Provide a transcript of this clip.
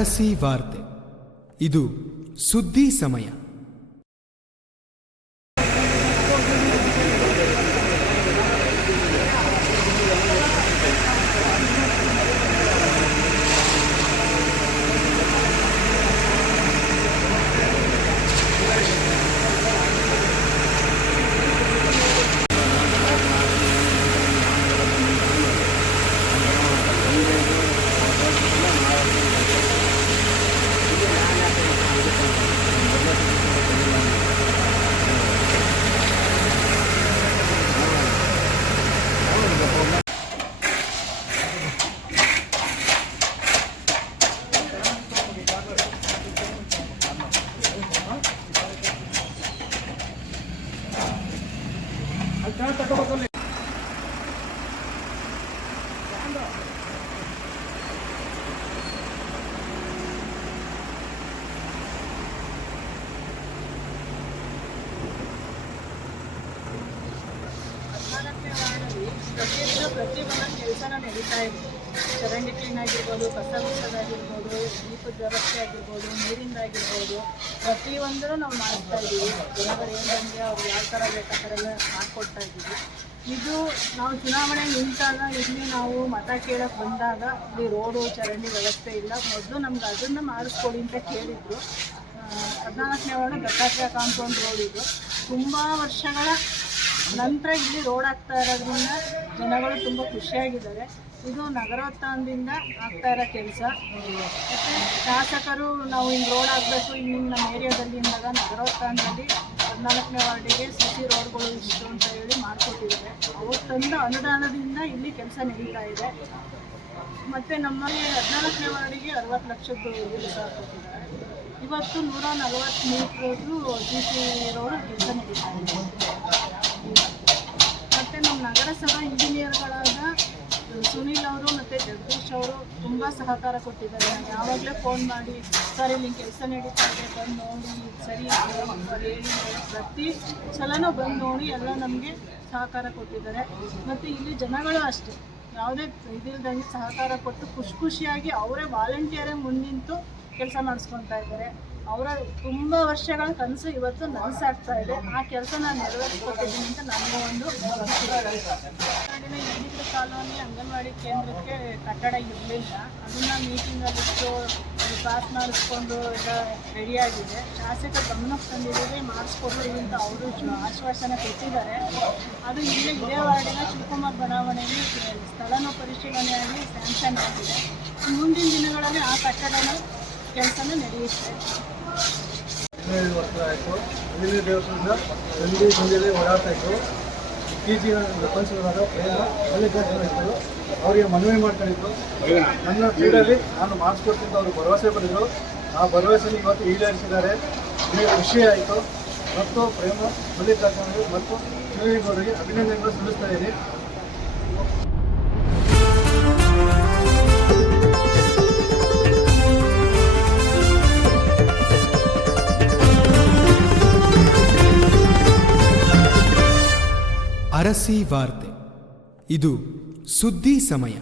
ಅರಸಿ ವಾರ್ತೆ. ಇದು ಸುದ್ದಿ ಸಮಯ. ಪ್ರತಿಯೊಂದು ಕೆಲಸನ ನಡೀತಾ ಇದೆ. ಚರಂಡಿ ಕ್ಲೀನ್ ಆಗಿರ್ಬೋದು, ಕಸ ಗುಡಿಸೋದಾಗಿರ್ಬೋದು, ದೀಪದ ವ್ಯವಸ್ಥೆ ಆಗಿರ್ಬೋದು, ನೀರಿಂದಾಗಿರ್ಬೋದು, ಪ್ರತಿಯೊಂದರೂ ನಾವು ಮಾಡ್ತಾ ಇದ್ದೀವಿ. ಜನಗಳು ಏನಂದರೆ ಅವ್ರು ಯಾವ ಥರ ಬೇಕು ಆ ಥರ ಎಲ್ಲ ಮಾಡಿಕೊಡ್ತಾ ಇದ್ದೀವಿ. ಇದು ನಾವು ಚುನಾವಣೆ ನಿಂತಾಗ ಇಲ್ಲಿ ನಾವು ಮತ ಕೇಳಕ್ಕೆ ಬಂದಾಗ ಇಲ್ಲಿ ರೋಡು ಚರಂಡಿ ವ್ಯವಸ್ಥೆ ಇಲ್ಲ, ಮೊದಲು ನಮ್ಗೆ ಅದನ್ನು ಮಾಡಿಸ್ಕೊಡಿ ಅಂತ ಕೇಳಿದ್ರು. 14ನೇ ವಾರ್ಡ್ ದತ್ತಾತ್ರೇಯ ಕಾಂಪೌಂಡ್ ರೋಡ್ ಇದು ತುಂಬ ವರ್ಷಗಳ ನಂತರ ಇಲ್ಲಿ ರೋಡ್ ಆಗ್ತಾ ಇರೋದ್ರಿಂದ ಜನಗಳು ತುಂಬ ಖುಷಿಯಾಗಿದ್ದಾರೆ. ಇದು ನಗರೋತ್ಥಾನದಿಂದ ಆಗ್ತಾ ಇರೋ ಕೆಲಸ. ಮತ್ತು ಶಾಸಕರು ನಾವು ಹಿಂಗೆ ರೋಡ್ ಆಗಬೇಕು ಇನ್ನು ನಮ್ಮ ಏರಿಯಾದಲ್ಲಿ ಅಂದಾಗ ನಗರೋತ್ಥಾನದಲ್ಲಿ 14ನೇ ವಾರ್ಡಿಗೆ ಸಿಸಿ ರೋಡ್ಗಳು ಇಷ್ಟು ಅಂತ ಹೇಳಿ ಮಾಡಿಕೊಟ್ಟಿದ್ದಾರೆ. ಅವ್ರು ತಂದ ಅನುದಾನದಿಂದ ಇಲ್ಲಿ ಕೆಲಸ ನಡೀತಾ ಇದೆ. ಮತ್ತು ನಮ್ಮಲ್ಲಿ 14ನೇ ವಾರ್ಡಿಗೆ 60 ಲಕ್ಷದ್ದು ಕೆಲಸ ಕೊಟ್ಟಿದ್ದಾರೆ. ಇವತ್ತು 140 ಮೀಟ್ರದ್ದು ಸಿಸಿ ರೋಡ್ ಕೆಲಸ ನಡೀತಾ ಇದೆ. ಮತ್ತು ನಮ್ಮ ನಗರಸಭಾ ಇಂಜಿನಿಯರ್ಗಳಾದ ಸುನೀಲ್ ಅವರು ಮತ್ತು ಜಗದೀಶ್ ಅವರು ತುಂಬ ಸಹಕಾರ ಕೊಟ್ಟಿದ್ದಾರೆ. ನಾನು ಯಾವಾಗಲೇ ಫೋನ್ ಮಾಡಿ ಸರ್ ಇಲ್ಲಿ ಕೆಲಸ ನಡೀತಾ ಇದೆ ಬಂದು ನೋಡಿ ಸರಿ ಹೇಳಿ ಪ್ರತಿ ಸಲನೂ ಬಂದು ನೋಡಿ ಎಲ್ಲ ನಮಗೆ ಸಹಕಾರ ಕೊಟ್ಟಿದ್ದಾರೆ. ಮತ್ತು ಇಲ್ಲಿ ಜನಗಳು ಅಷ್ಟೇ ಯಾವುದೇ ಇದಿಲ್ದಂಗೆ ಸಹಕಾರ ಕೊಟ್ಟು ಖುಷಿಯಾಗಿ ಅವರೇ ವಾಲಂಟಿಯರೇ ಮುಂದಿಂತು ಕೆಲಸ ಮಾಡಿಸ್ಕೊತಾ ಇದ್ದಾರೆ. ಅವರ ತುಂಬ ವರ್ಷಗಳ ಕನಸು ಇವತ್ತು ನನಸಾಗ್ತಾ ಇದೆ. ಆ ಕೆಲಸ ನಾನು ನೆರವೇರಿಸ್ಕೊಟ್ಟಿದ್ದೀನಿ ಅಂತ ನನಗೂ ಒಂದು ಇನ್ನಿತರ ಕಾಲೋನಿ ಅಂಗನವಾಡಿ ಕೇಂದ್ರಕ್ಕೆ ಕಟ್ಟಡ ಇರಲಿಲ್ಲ. ಅದನ್ನು ಮೀಟಿಂಗಲ್ಲಿಟ್ಟು ಪಾಸ್ ಮಾಡಿಸ್ಕೊಂಡು ಎಲ್ಲ ರೆಡಿಯಾಗಿದೆ. ಶಾಸಕರ ಗಮನಕ್ಕೆ ತಂದಿದ್ದೀವಿ, ಮಾಡಿಸ್ಕೊಡ್ತೀವಿ ಅಂತ ಅವರು ಆಶ್ವಾಸನೆ ಕೊಟ್ಟಿದ್ದಾರೆ. ಅದು ಇಲ್ಲೇ ಇದೇ ವಾರ್ಡಿನ ಶಿವಕುಮಾರ್ ಬಡಾವಣೆಯಲ್ಲಿ ಸ್ಥಳನೂ ಪರಿಶೀಲನೆಯಾಗಿ ಸ್ಯಾಂಕ್ಷನ್ ಆಗಿದೆ. ಮುಂದಿನ ದಿನಗಳಲ್ಲಿ ಆ ಕಟ್ಟಡನ ಕೆಲಸನ ನಡೆಯುತ್ತೆ. 15 ವರ್ಷ ಆಯಿತು. ಹದಿನೈದು ದಿವಸದಿಂದ ಮುಂಜಾನೆ ಓಡಾಡ್ತಾ ಇತ್ತು. PG ಕೌನ್ಸಿಲರಾದ ಮಲ್ಲಿಕಾರ್ಜುನ ಇದ್ದರು. ಅವರಿಗೆ ಮನವಿ ಮಾಡ್ಕೊಂಡಿದ್ದು ನನ್ನ ಫೀಲ್ಡಲ್ಲಿ ನಾನು ಮಾಡಿಸ್ಕೊಡ್ತೀನಿ ಅವರು ಭರವಸೆ ಬಂದಿದ್ದರು. ಆ ಭರವಸೆನ ಇವತ್ತು ಈಡೇರಿಸಿದ್ದಾರೆ. ನಿಮಗೆ ಖುಷಿ ಆಯಿತು. ಮತ್ತು ಪ್ರೇಮ ಮಲ್ಲಿಕಾರ್ಜುನ ಮತ್ತು ಶಿವಲಿಂಗರಿಗೆ ಅಭಿನಂದನೆಗಳು ಸಲ್ಲಿಸ್ತಾ ಇದ್ದೀನಿ. ಅರಸಿ ವಾರ್ತೆ. ಇದು ಸುದ್ದಿ ಸಮಯ.